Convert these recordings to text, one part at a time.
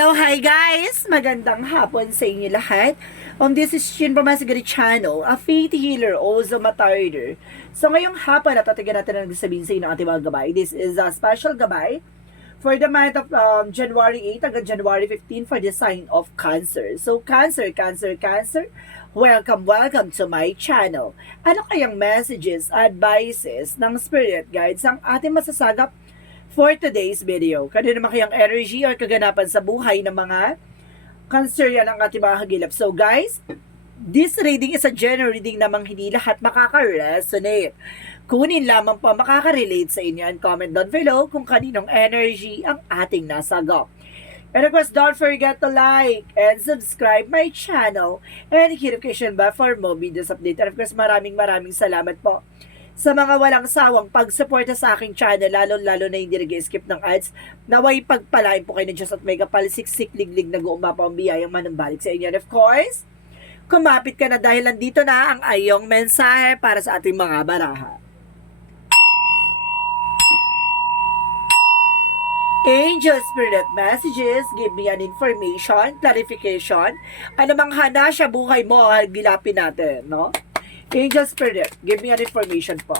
Hello, hi guys! Magandang hapon sa inyo lahat. This is Shin from Masigari Channel, a faith healer, also matarder. So ngayong hapon, natatagan natin ang sabihin sa inyo ng ating mga gabay. This is a special gabay for the month of January 8 hanggang January 15 for the sign of Cancer. So Cancer, welcome to my channel. Ano kayang messages, advices ng spirit guides ang ating masasagap for today's video? Kanino naman kayang energy or kaganapan sa buhay ng mga Cancer yan ang ating mga hagilap. So guys, this reading is a general reading namang hindi lahat makaka-resonate. Kunin lamang po makaka-relate sa inyo and comment down below kung kaninong energy ang ating nasagap. And of course, don't forget to like and subscribe my channel and hit notification bell for more videos update. And of course, maraming salamat po sa mga walang sawang pagsuporta sa aking channel, lalo na hindi nag-skip ng ads. Naway pagpalain po kayo ng Diyos at may kapal siksik-liglig na guumapa ang biyayang manambalik sa inyo. And of course, kumapit ka na dahil nandito na ang ayong mensahe para sa ating mga baraha. Angel Spirit Messages, give me an information, clarification. Ano mang hana siya buhay mo, gilapin natin, no? Angel Spirit, give me an information po.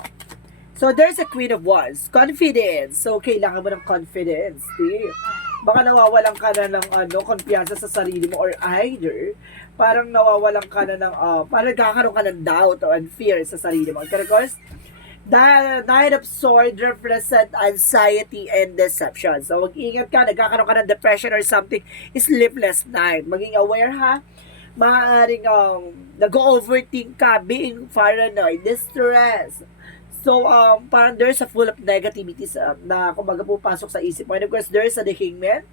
So, there's a Queen of Wands. Confidence. So, kailangan mo ng confidence. Baka nawawalan ka na ng kumpiyansa sa sarili mo or either parang nawawalan ka na ng, parang nagkakaroon ka ng doubt or fear sa sarili mo. But of course, the Knight of Swords represent anxiety and deception. So, mag-ingat ka, nagkakaroon ka ng depression or something, sleepless night. Maging aware ha, maaaring nag-overthink ka, being paranoid, distress. So, parang there's a full of negativities na kumbaga pupasok sa isip mo. And of course, there's a the Hangman.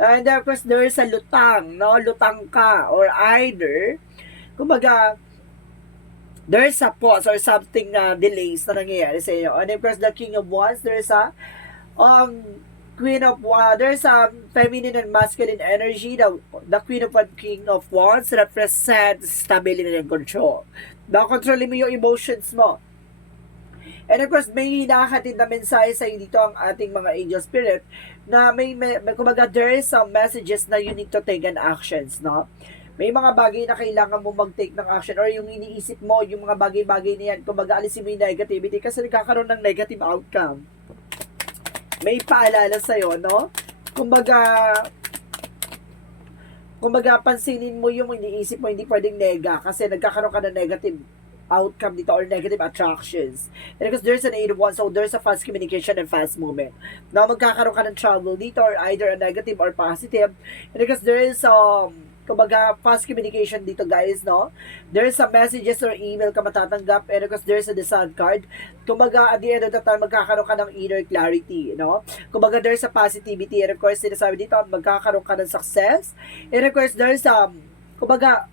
And of course, there's a lutang, no? Lutang ka. Or either, kumbaga, there's a pause or something na delays na nangyayari sa iyo. And of course, the King of Wands, there's a Queen of Wands, there's a feminine and masculine energy. The Queen of Wands, King of Wands represents stability and control. Nakontrolin mo yung emotions mo. And of course, may hinakatid na mensahe sa iyo dito ang ating mga angel spirit na may kumbaga there is some messages na you need to take an actions, no? May mga bagay na kailangan mo mag-take ng action or yung iniisip mo, yung mga bagay-bagay na yan, kumbaga alisin mo yung negativity kasi nagkakaroon ng negative outcome. May paalala sa'yo, no? Kumbaga, pansinin mo yung iniisip mo, hindi pwedeng nega kasi nagkakaroon ka ng negative outcome dito or negative attractions. And because there's an 8 of Wands, so there's a fast communication and fast movement. Now, magkakaroon ka ng trouble dito or either a negative or positive. And because there is kumbaga, fast communication dito guys, no? There's some messages or email ka matatanggap and of course, there's a the sun card. Kumbaga, at the end of the time, magkakaroon ka ng inner clarity, no? Kumbaga, there's a positivity and of course, sinasabi dito, magkakaroon ka ng success. And of course, there's kumbaga,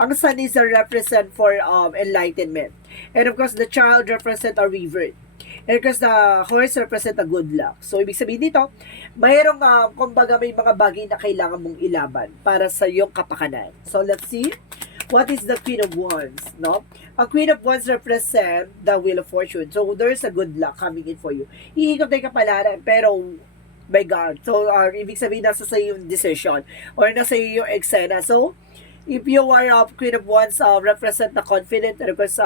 ang sun is a represent for enlightenment. And of course, the child represent a revert. And of course, the horse represent a good luck. So, ibig sabihin dito, mayroong, kumbaga, may mga bagay na kailangan mong ilaban para sa iyong kapakanan. So, let's see. What is the Queen of Wands, no? A Queen of Wands represent the Wheel of Fortune. So, there's a good luck coming in for you. Iikot na yung kapalaran, pero, my God. So, ibig sabihin, nasa sa yung decision or nasa yung eksena. So, if you are a Queen of Wands, represent the confident and of course,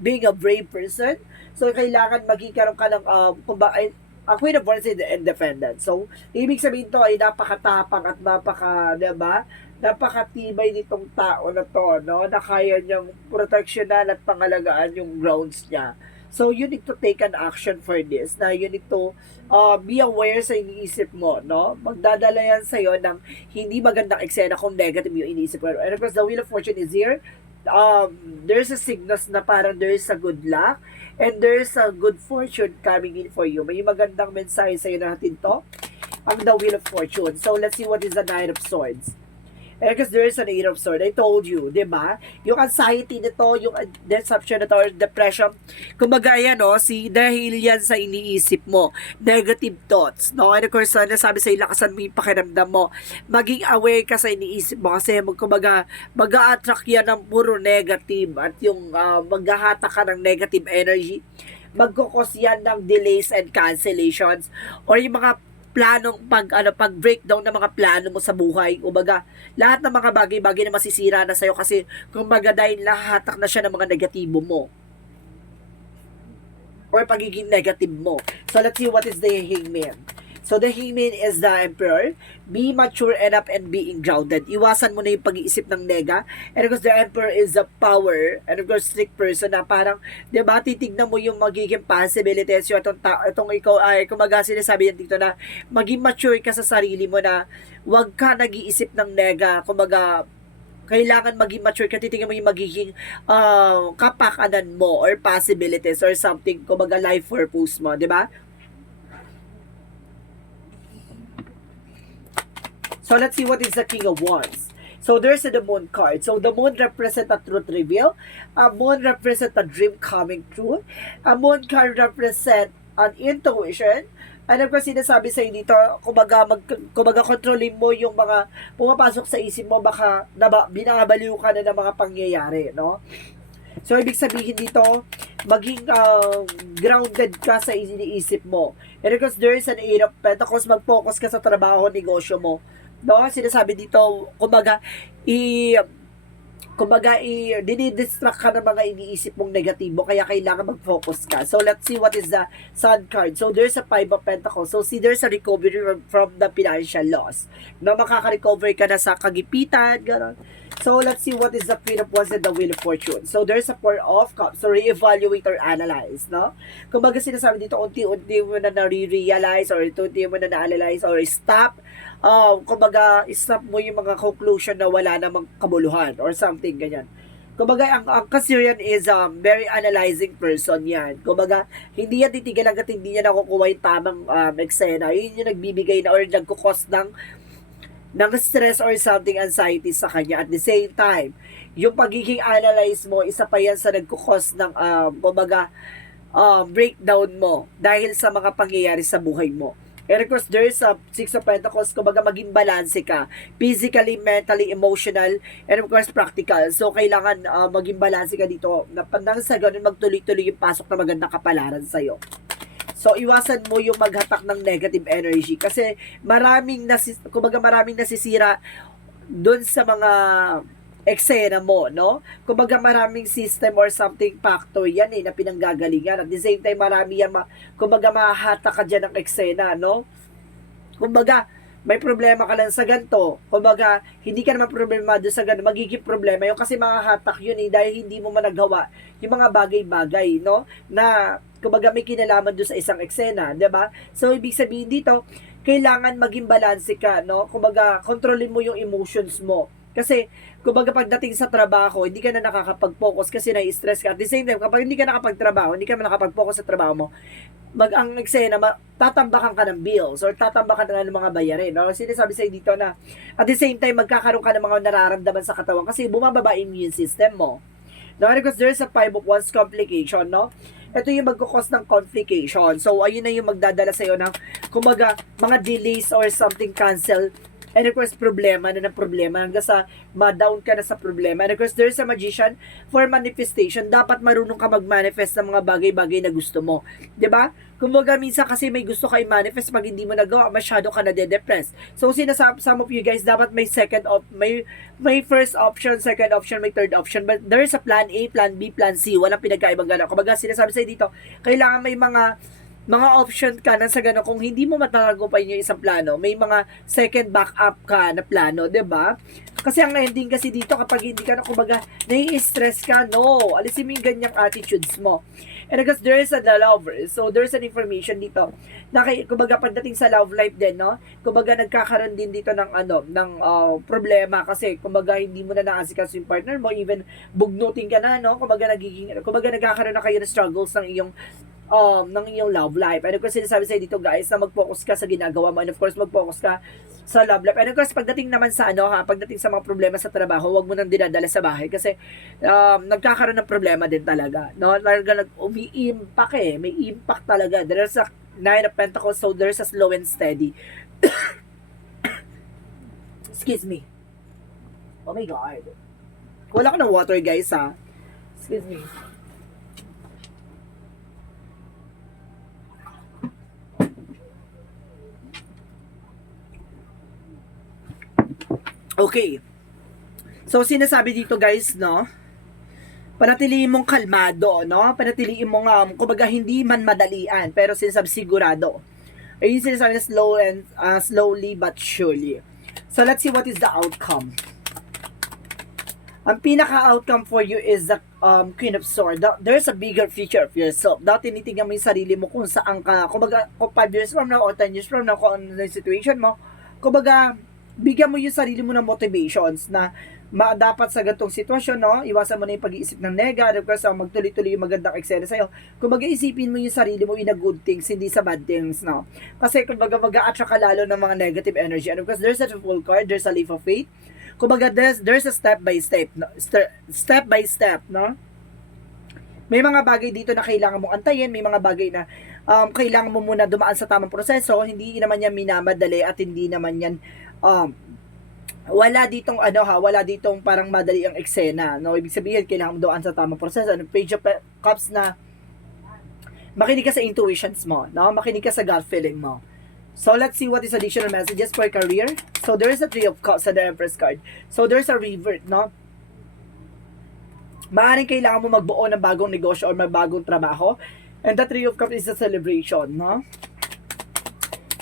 being a brave person. So, kailangan magkikaroon ka ng, ang Queen of Wands is independent. So, ibig sabihin to ay napakatapang at diba? Napakatibay nitong tao na to, no? Na kaya niyang proteksyonan at pangalagaan yung grounds niya. So, you need to take an action for this. Na you need to be aware sa iniisip mo, no? Magdadala yan sa'yo ng hindi magandang eksena kung negative yung iniisip mo. And of course, the Wheel of Fortune is here. There's a signals na parang there's a good luck and there's a good fortune coming in for you. May magandang mensahe sa'yo natin to. Ang the Wheel of Fortune. So, let's see what is the Knight of Swords. Because there is an 8 of Swords. I told you, di ba? Yung anxiety nito, yung deception nito, or depression, kumbaga yan, no? Dahil yan sa iniisip mo. Negative thoughts, no? And of course, nasabi sa lakasan mo yung pakiramdam mo. Maging aware ka sa iniisip mo kasi kumbaga, mag-a-attract yan ng puro negative at yung maghahata ka ng negative energy. Magkukos yan ng delays and cancellations or yung mga pag breakdown ng mga plano mo sa buhay. Kumbaga, lahat ng mga bagay-bagay na masisira na sa'yo kasi kumbaga dahil nahahatak na siya ng mga negatibo mo or pagiging negative mo. So, let's see what is the Hangman. So, the Hangman is the Emperor. Be mature enough and being grounded. Iwasan mo na yung pag-iisip ng nega. And of course, the Emperor is a power and of course, strict person na parang, di ba, titignan mo yung magiging possibilities yung itong ikaw ay, kumaga sinasabi yan dito na maging mature ka sa sarili mo na wag ka nag-iisip ng nega. Kumaga, kailangan maging mature ka, titingnan mo yung magiging kapakanan mo or possibilities or something, kumaga life purpose mo, di ba? So, let's see what is the King of Wands. So, there's the Moon card. So, the Moon represents a truth reveal. A Moon represents a dream coming true. A Moon card represents an intuition. And of course, sinasabi sa'yo dito, kumbaga kontrolin mo yung mga pumapasok sa isip mo, baka binabaliw ka na ng mga pangyayari, no? So, ibig sabihin dito, maging grounded ka sa iniisip mo. And of course, there is an Eight of Pentacles, mag-focus ka sa trabaho, negosyo mo. No, sinasabi dito, kumbaga dinidistract ka ng mga iniisip mong negatibo, kaya kailangan mag-focus ka. So, let's see what is the Sun card. So, there's a Five of Pentacles. So, see, there's a recovery from the financial loss. No, makaka-recover ka na sa kagipitan, gano'n. So, let's see what is the Queen of Wands and the Wheel of Fortune. So, there's a Four of Cups. So, re-evaluate or analyze, no? Kumbaga sinasabi dito, unti-unti mo na na-realize or unti-unti mo na na-analyze or stop. Kumbaga, stop mo yung mga conclusion na wala namang kabuluhan or something, ganyan. Kumbaga, ang Cancerian is very analyzing person yan. Kumbaga, hindi yan titigil hanggat hindi niya nakukuha yung tamang eksena. Yun yung nagbibigay na or nagkukos ng stress or something anxiety sa kanya. At the same time, yung pagiging analyze mo, isa pa yan sa nagkukos ng breakdown mo dahil sa mga pangyayari sa buhay mo. And of course, there is a Six of Pentacles, kumbaga maging balanse ka, physically, mentally, emotional, and of course, practical. So, kailangan maging balanse ka dito, na pandang sa ganun, magtuloy-tuloy yung pasok na magandang kapalaran sa'yo. So, iwasan mo yung maghatak ng negative energy kasi maraming nasisira doon sa mga eksena mo, no? Kumbaga maraming system or something factor yan na pinanggagalingan. At the same time, marami yan, kumbaga mahahatak ka dyan ng eksena, no? Kumbaga, may problema ka lang sa ganito. Kumbaga, hindi ka naman problema doon sa ganito. Magiging problema yun kasi mahahatak yun dahil hindi mo managawa yung mga bagay-bagay, no? Na, kumbaga may kinalaman doon sa isang eksena, di ba? So, ibig sabihin dito, kailangan maging balanse ka, no? Kumbaga, kontrolin mo yung emotions mo. Kasi, kumbaga pagdating sa trabaho, hindi ka na nakakapag-focus kasi nai-stress ka. At the same time, kapag hindi ka nakapag-trabaho, hindi ka nakapag-focus sa trabaho mo, ang eksena, tatambakan ka ng bills or tatambakan ka ng mga bayarin. No? Sinasabi sa'yo dito na at the same time, magkakaroon ka ng mga nararamdaman sa katawan kasi bumababa immune system mo. No? Because there's a Five of Wands complication, no? Ito yung magkukos ng complication. So, ayun na yung magdadala sa'yo ng, kumbaga, mga delays or something cancel. And of course, problema na ng problema hanggang sa ma-down ka na sa problema. And of course, there's a magician for manifestation. Dapat marunong ka mag-manifest ng mga bagay-bagay na gusto mo. 'Di ba? Kumbaga, minsan kasi may gusto ka i-manifest, pag hindi mo nagawa, masyado ka na de-depress. So, sinasabi, some of you guys, dapat may may first option, second option, may third option. But there is a plan A, plan B, plan C. Walang pinagkaibang gano'n. Kumbaga, sinasabi sa'yo dito, kailangan may mga option ka na sa gano'n. Kung hindi mo matatagumpayan yung isang plano, may mga second backup ka na plano, 'di ba? Kasi ang ending kasi dito, kapag hindi ka na, kumbaga, nai-stress ka, no. Alisin mo yung ganyang attitudes mo. And because there is a lover, so there's an information dito. Kumbaga, pagdating sa love life din, no? Kumbaga, nagkakaroon din dito ng problema kasi, kumbaga, hindi mo na naasikas yung partner mo, even bugnutin ka na, no? Kumbaga, nagkakaroon na kayo ng struggles ng iyong love life. And of course, sinasabi sa'yo dito, guys, na mag-focus ka sa ginagawa mo. And of course, mag-focus ka sa love life. And of course, pagdating naman sa pagdating sa mga problema sa trabaho, huwag mo nang dinadala sa bahay kasi nagkakaroon ng problema din talaga. No? Umi-impact may impact talaga. There's a Nine of Pentacles, so there's a slow and steady. Excuse me. Oh my God. Wala ko ng water, guys, ha. Excuse me. Okay. So, sinasabi dito guys, no? Panatiliin mong kalmado, no? Panatiliin mong, kumbaga, hindi man madalian, pero sinasabi sigurado. Ayun yung sinasabi na slowly but surely. So, let's see what is the outcome. Ang pinaka-outcome for you is the Queen of Swords. There's a bigger future of yourself. Daw tinitingnan mo yung sarili mo kung saan ka, kumbaga, kung 5 years from now or 10 years from now, kung ano na yung situation mo, kumbaga, bigyan mo yung sarili mo ng motivations na dapat sa ganitong sitwasyon, no? Iwasan mo na yung pag-iisip ng negative kasi magtuloy-tuloy yung magandang eksena sa'yo. Kumbaga, isipin mo yung sarili mo in a good things, hindi sa bad things, no? Kasi kumbaga, mag-a-attract ka lalo ng mga negative energy. And of course, there's a full card, there's a leap of faith. Kumbaga, there's a step by step, no? Step by step, no? May mga bagay dito na kailangan mong antayin, may mga bagay na kailangan mo muna dumaan sa tamang proseso, hindi naman yan minamadali at hindi naman yan wala ditong parang madali ang eksena, no? Ibig sabihin, kailangan mo dumaan sa tamang proseso. Page of Cups na makinig ka sa intuitions mo, no? Makinig ka sa gut feeling mo. So, let's see what is additional messages for career. So, there is a Three of Cups sa the Empress card. So, there's a revert, no? Maaaring kailangan mo magbuo ng bagong negosyo or bagong trabaho. And the Three of Cups is a celebration, no?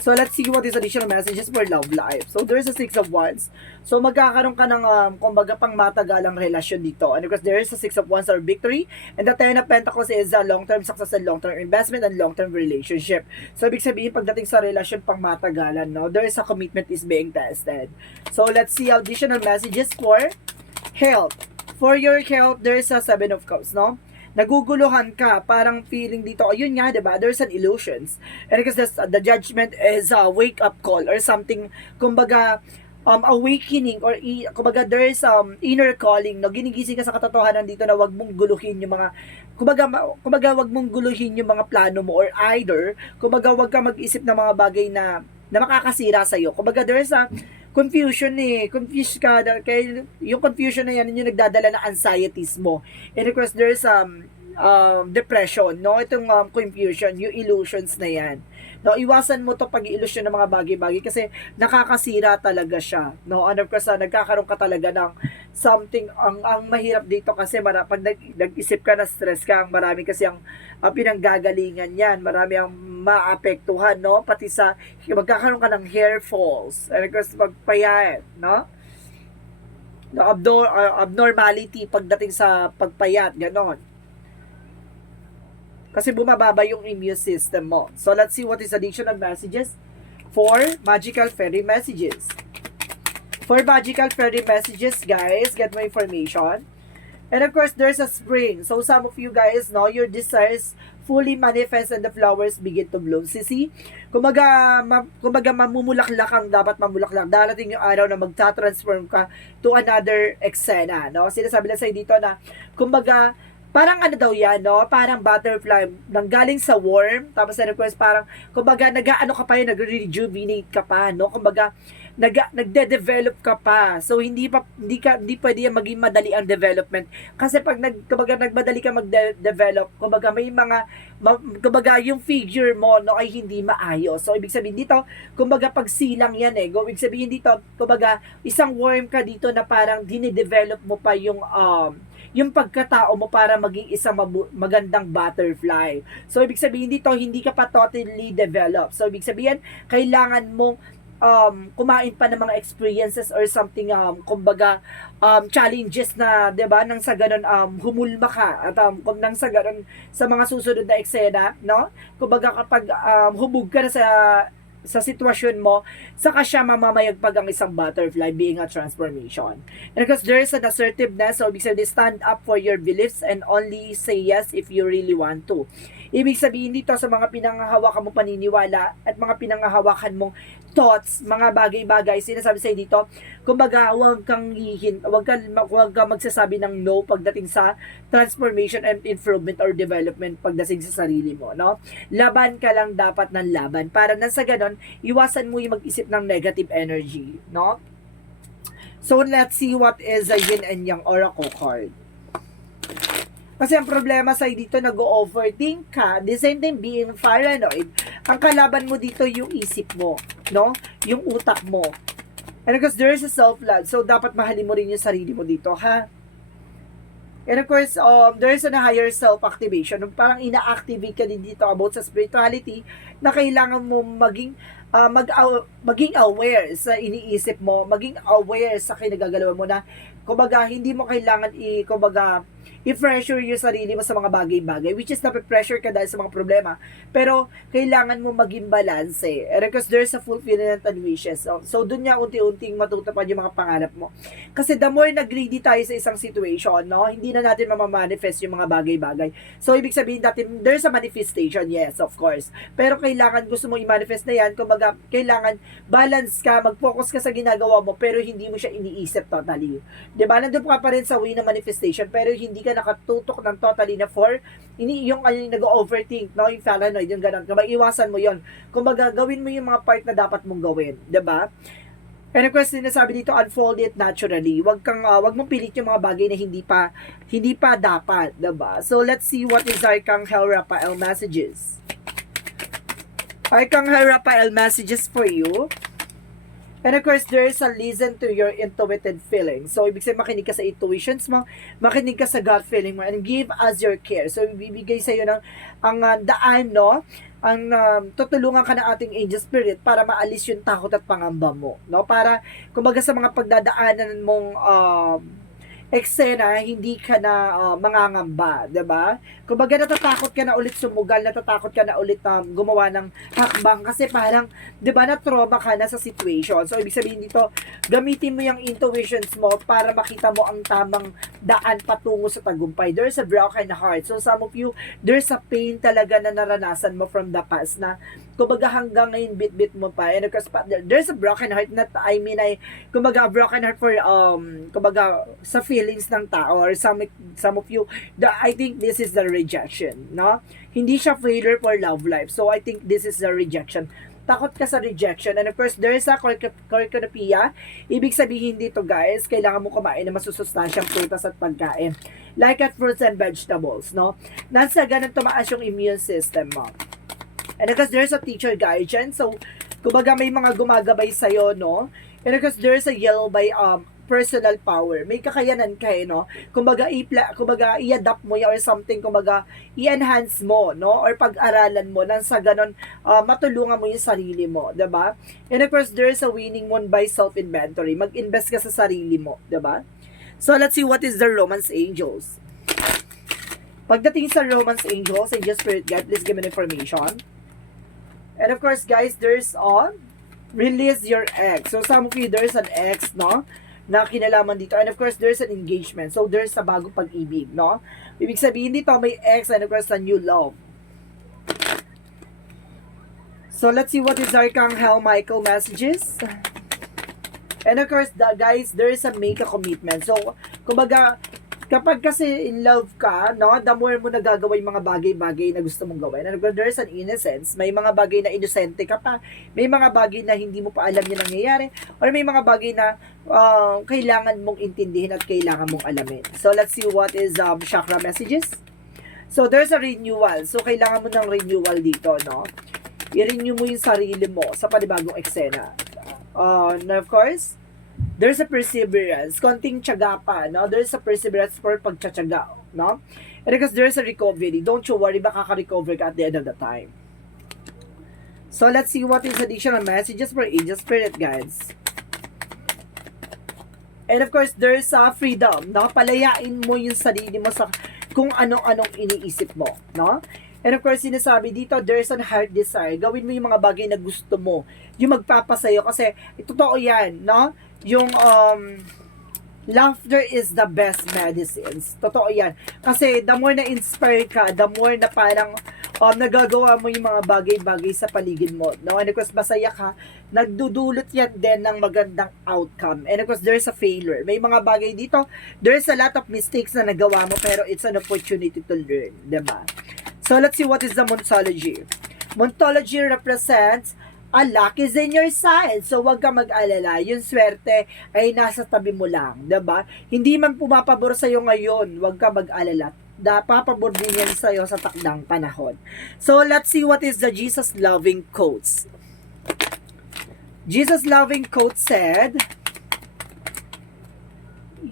So, let's see what is additional messages for love life. So, there's a Six of Wands. So, magkakaroon ka ng, kumbaga, pang matagalang relasyon dito. And because there is a Six of Wands or victory. And the Ten of Pentacles is a long-term success and long-term investment and long-term relationship. So, ibig sabihin, pagdating sa relasyon pang matagalan, no, there is a commitment is being tested. So, let's see additional messages for health. For your health, there is a Seven of Cups, no? Naguguluhan ka, parang feeling dito, ayun nga, diba, there's an illusions. And because the judgment is a wake-up call or something, kumbaga, awakening or kumbaga there is inner calling, no? Ginigising ka sa katotohanan dito na wag mong guluhin yung mga, kumbaga wag mong guluhin yung mga plano mo or either, kumbaga wag ka mag-isip ng mga bagay na makakasira sa'yo. Kumbaga there is a confusion confused ka kaya yung confusion na yan yung nagdadala ng anxieties mo. And of course there's depression, no? Itong confusion, yung illusions na yan. No, iwasan mo to pag-illusion ng mga bagay-bagay kasi nakakasira talaga siya. No, and of course, nagkakaroon ka talaga ng something ang mahirap dito kasi pag nag-isip ka na stress ka, marami kasi ang pinanggagalingan yan, marami ang maapektuhan, no? Pati sa magkakaroon ka ng hair falls, and of course, pagpayat, no? No, abnormality pagdating sa pagpayat, ganon. Kasi bumababa yung immune system mo. So, let's see what is additional messages for magical fairy messages. For magical fairy messages, guys, get my information. And of course, there's a spring. So, some of you guys, no, your desires fully manifest and the flowers begin to bloom. See? Kumbaga mamumulaklak ang dapat mamulaklak. Darating yung araw na magta-transform ka to another eksena, no? Sinasabi na sa'yo dito na, kumbaga, parang ano daw yan, no? Parang butterfly, nanggaling sa worm, tapos of course, parang, kumbaga, nag-ano ka pa yun, nag-rejuvenate ka pa, no? Kumbaga, nagde-develop ka pa. So, hindi pwede yan maging madali ang development. Kasi pag nagmadali ka mag-develop, kumbaga, may mga, kumbaga, yung figure mo, no, ay hindi maayos. So, ibig sabihin dito, kumbaga, pag silang yan, ibig sabihin dito, kumbaga, isang worm ka dito na parang dinidevelop mo pa yung pagkatao mo para maging isang magandang butterfly. So, ibig sabihin dito, hindi ka pa totally developed. So, ibig sabihin, kailangan mong kumain pa ng mga experiences or something, kumbaga, challenges na, 'di ba, nang sa ganun, humulma ka, at nang sa ganun, sa mga susunod na eksena, no? Kumbaga, kapag hubog ka na sa sitwasyon mo, saka siya mamamayagpag ang isang butterfly being a transformation. And because there is an assertiveness, so ibig sabihin, stand up for your beliefs and only say yes if you really want to. Ibig sabihin dito sa mga pinanghahawakan mong paniniwala at mga pinanghahawakan mong thoughts, mga bagay-bagay, sinasabi sa'yo dito, kumbaga, huwag kang magsasabi ng no pagdating sa transformation and improvement or development pagdating sa sarili mo, no? Laban ka lang dapat ng laban para nang sa ganon, iwasan mo yung mag-isip ng negative energy, no? So, let's see what is a yin and yang oracle card. Kasi ang problema sa'yo dito, nag-overthink ka, the same time being paranoid. Ang kalaban mo dito yung isip mo, no? Yung utak mo. And of course, there is a self-love. So, dapat mahalin mo rin yung sarili mo dito, ha? And of course, there is a higher self-activation. Parang ina-activate ka din dito about sa spirituality na kailangan mo maging aware sa iniisip mo, maging aware sa kinagagalawan mo na, kumbaga, hindi mo kailangan i-pressure yung sarili mo sa mga bagay-bagay, which is nape-pressure ka dahil sa mga problema. Pero, kailangan mo maging balance eh. Because there's a fulfillment and wishes. So dun niya unti-unting matutupad yung mga pangarap mo. Kasi the more na-greedy tayo sa isang situation, no, hindi na natin mamamanifest yung mga bagay-bagay. So, ibig sabihin natin, there's a manifestation, yes, of course. Pero kailangan gusto mo i-manifest na yan, kumbaga, kailangan balance ka, mag-focus ka sa ginagawa mo, pero hindi mo siya iniisip totally. Diba? Nandun ka pa rin sa way ng manifestation, pero hindi ka nakatutok ng totally na yung nag-overthink, no? Yung paranoid, yung ganun. Kumbaga, iwasan mo yon. Kumbaga, gawin mo yung mga part na dapat mong gawin. Diba? And of course, sinasabi dito, unfold it naturally. Wag mong pilit yung mga bagay na hindi pa dapat. Diba? So, let's see what is Arcangel Raphael messages. Arcangel Raphael messages for you. And of course, there is a listen to your intuitive feelings. So, ibig sabihin, makinig ka sa intuitions mo, makinig ka sa gut feeling mo, and give us your care. So, ibibigay sa iyo ang daan, no? Tutulungan ka ng ating angel spirit para maalis yung takot at pangamba mo, no? Para, kumbaga sa mga pagdadaanan mong eksena, hindi ka na mangangamba, 'di ba? Kumbaga natatakot ka na ulit sumugal, natatakot ka na ulit gumawa ng hakbang kasi parang 'di ba na trauma ka na sa situation. So ibig sabihin dito, gamitin mo yung intuitions mo para makita mo ang tamang daan patungo sa tagumpay. There's a broken heart. So some of you, there's a pain talaga na naranasan mo from the past na kumbaga hanggang ngayon bit-bit mo pa. And of course, there's a broken heart na kumbaga a broken heart for kumbaga sa feelings ng tao or some of you, I think this is the rejection, no? Hindi siya failure for love life. So I think this is the rejection. Takot ka sa rejection. And of course, there is a cornucopia. Ibig sabihin dito, guys, kailangan mo kumain ng masusustansyang prutas at pagkain. Like at fruits and vegetables, no? Nasa ganun tumaas yung immune system mo. And because there's a teacher guardian, so kumbaga may mga gumagabay sa'yo, no? And because there's a yellow by personal power. May kakayanan ka eh, no? Kumbaga i-adapt mo or something, kumbaga i-enhance mo, no? Or pag-aralan mo nang sa ganon matulungan mo yung sarili mo, 'di ba? And of course, there's a winning one by self-inventory. Mag-invest ka sa sarili mo, 'di ba? So let's see what is the Romance Angels. Pagdating sa Romance Angels, Angel Spirit Guide, please give me information. And of course, guys, there's release your ex. So some of you, there's an ex, no? Na kinalaman dito. And of course, there's an engagement. So there's a bagong pag-ibig, no? Ibig sabihin dito, may ex and of course, a new love. So let's see what is Arcangel Michael messages. And of course, guys, there is a make a commitment. So, kumbaga, kapag kasi in love ka, no, the more mo nagagawa yung mga bagay-bagay na gusto mong gawin. And there's an innocence, may mga bagay na inosente ka pa, may mga bagay na hindi mo pa alam yung nangyayari, or may mga bagay na kailangan mong intindihin at kailangan mong alamin. So, let's see what is chakra messages. So, there's a renewal. So, kailangan mo ng renewal dito, no? I-renew mo yung sarili mo sa panibagong eksena. And of course, there's a perseverance, konting tiyaga pa, no? There's a perseverance for pagtsatsaga, no? And because there's a recovery, don't you worry, baka ka-recover ka at the end of the time. So, let's see what is additional messages for Angel Spirit Guides. And of course, there's a freedom, no? Palayain mo yung sarili mo sa kung ano-anong iniisip mo, no? And of course, sinasabi dito, there's a heart desire. Gawin mo yung mga bagay na gusto mo. Yung magpapasayo. Kasi, totoo yan, no? Yung, laughter is the best medicines. Totoo yan. Kasi, the more na-inspire ka, the more na parang, nagagawa mo yung mga bagay-bagay sa paligid mo. No? And of course, masaya ka, nagdudulot yan din ng magandang outcome. And of course, there's a failure. May mga bagay dito, there's a lot of mistakes na nagawa mo, pero it's an opportunity to learn. Diba? So, let's see what is the Montology. Montology represents a luck is in your side. So, wag ka mag-alala. Yung swerte ay nasa tabi mo lang. Diba? Hindi man pumapabor sa'yo ngayon, wag ka mag-alala. Papabor din yan sa'yo sa takdang panahon. So, let's see what is the Jesus loving quotes. Jesus loving quote said,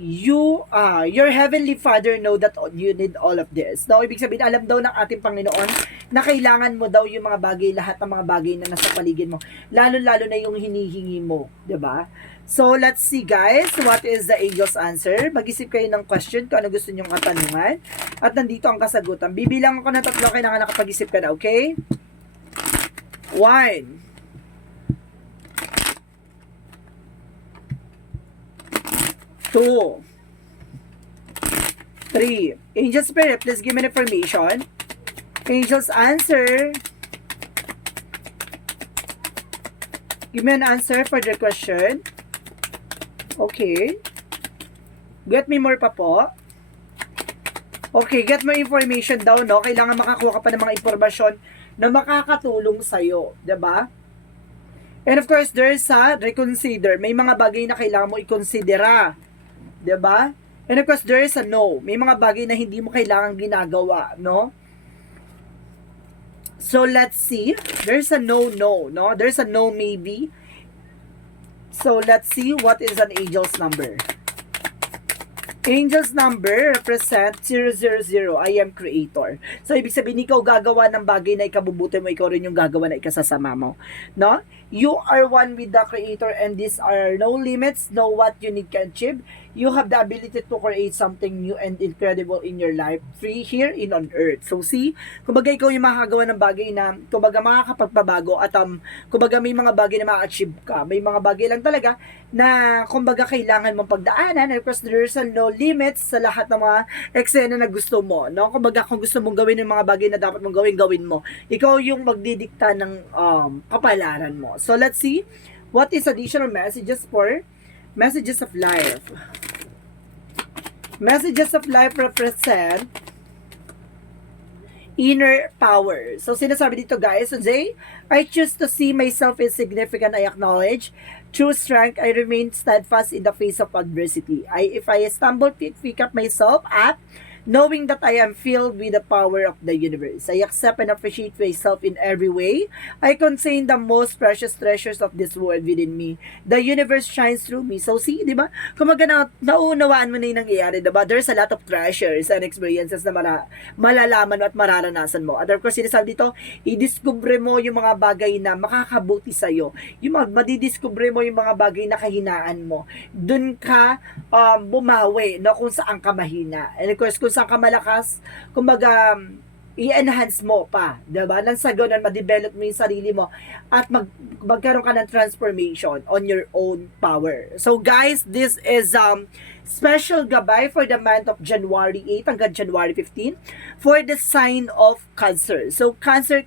your heavenly Father know that you need all of this. No, ibig sabihin, alam daw ng ating Panginoon na kailangan mo daw yung mga bagay, lahat ng mga bagay na nasa paligid mo. Lalo-lalo na yung hinihingi mo, 'di ba? So, let's see guys, what is the angel's answer? Mag-isip kayo ng question kung ano gusto nyong katanungan. At nandito ang kasagutan. Bibilang ako ng 3, kailangan nakapag-isip ka na, okay? 1, 2, 3. Angel Spirit, please give me information. Angel's answer. Give me an answer for the question. Okay. Get me more pa po. Okay, get more information daw, no? Kailangan makakuha ka pa ng mga impormasyon na makakatulong sa'yo. Diba? And of course, there's a reconsider. May mga bagay na kailangan mo i-considera. 'Di ba? And of course, there is a no. May mga bagay na hindi mo kailangan ginagawa, no? So, let's see. There's a no, no? There's a no, maybe. So, let's see what is an angel's number. Angel's number represent 000. I am creator. So, ibig sabihin, ikaw gagawa ng bagay na ikabubuti mo, ikaw rin yung gagawa na ikasasama mo. No? You are one with the creator and these are no limits, know what you need to achieve. You have the ability to create something new and incredible in your life, free here in on earth. So see, kumbaga ikaw yung makakagawa ng bagay na, kumbaga makakapagpabago at kumbaga may mga bagay na ma-achieve ka. May mga bagay lang talaga na kumbaga kailangan mong pagdaanan. And of course, there's no limits sa lahat ng mga eksena na gusto mo. No? Kumbaga kung gusto mong gawin yung mga bagay na dapat mong gawin, gawin mo. Ikaw yung magdidikta ng kapalaran mo. So let's see, what is additional messages for messages of life? Messages of life represent inner power. So, sinasabi dito guys, today, I choose to see myself insignificant. I acknowledge true strength. I remain steadfast in the face of adversity. If I stumble, pick up myself up, knowing that I am filled with the power of the universe. I accept and appreciate myself in every way. I contain the most precious treasures of this world within me. The universe shines through me. So see, di ba? Kumaga naunawaan mo na yung nangyayari, di ba? There's a lot of treasures and experiences na malalaman mo at mararanasan mo. At of course, sinasabi dito, i-discover mo yung mga bagay na makakabuti sa'yo. Madidiscover mo yung mga bagay na kahinaan mo. Dun ka bumawi, no? Kung saan ka mahina. And of course, kung saan ka malakas, kumbaga, i-enhance mo pa, diba? Nang sa ganun, ma-develop mo yung sarili mo at magkaroon ka ng transformation on your own power. So guys, this is special gabay for the month of January 8 hanggang January 15 for the sign of Cancer. So Cancer,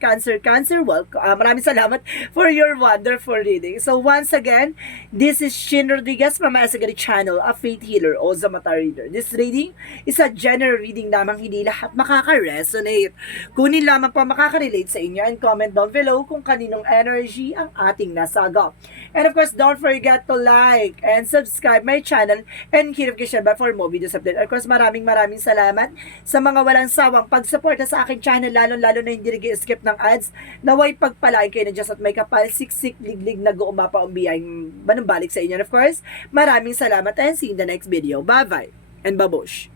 welcome. Maraming salamat for your wonderful reading. So once again, this is Shin Rodriguez from my Asagari channel, a faith healer o Zamata reader. This reading is a general reading lamang, hindi lahat makaka-resonate. Kunin lamang pa makaka-relate sa inyo and comment down below kung kaninong energy ang ating nasagap. And of course, don't forget to like and subscribe my channel and hit notification bell for more videos update. Of course, maraming salamat sa mga walang sawang pagsuporta sa aking channel, lalo na hindi nag-skip ng ads. Naway pagpalain kayo na Diyos at may kapal, siksik, liglig, nag-uumapa ang biyayang manumbalik sa inyo. And of course, maraming salamat and see you in the next video. Bye-bye and babush!